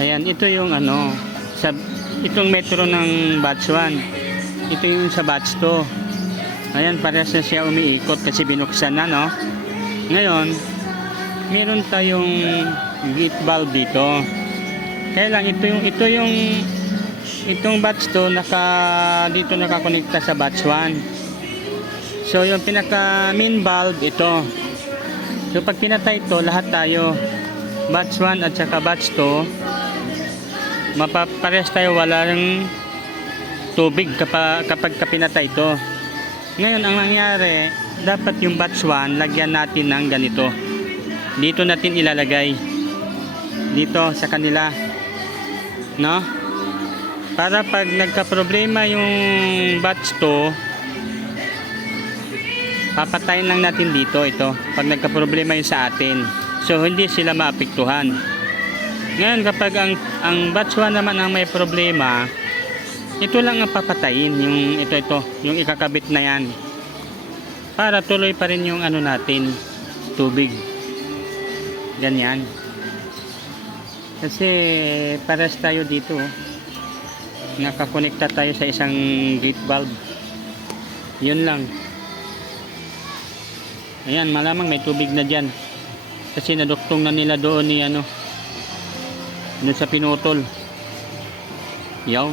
Ayan, ito yung ano, sa, itong metro ng batch 1. Ito yung sa batch 2. Ayan, parehas na siya umiikot kasi binuksan na, no? Ngayon, meron tayong gate valve dito. Kaya lang, itong batch 2, dito nakakonekta sa batch 1. So, yung pinaka main valve, ito. So, pag pinatay ito, lahat tayo, batch 1 at saka batch 2, mapapares tayo walang tubig kapag pinatay ito. Ngayon ang nangyari, dapat yung batch 1 lagyan natin ng ganito. Dito natin ilalagay dito sa kanila, no? Para pag nagka-problema yung batch 2, papatayin lang natin dito ito pag nagka-problema yung sa atin. So hindi sila maapektuhan. Ngayon kapag ang batch 1 naman ang may problema, ito lang ang papatayin, yung yung ikakabit na yan. Para tuloy pa rin yung ano natin, tubig. Ganyan. Kasi pares tayo dito, nakakonekta tayo sa isang gate valve. Yun lang. Ayan, malamang may tubig na dyan. Kasi naduktong na nila doon ni doon sa pinutol. Yawn.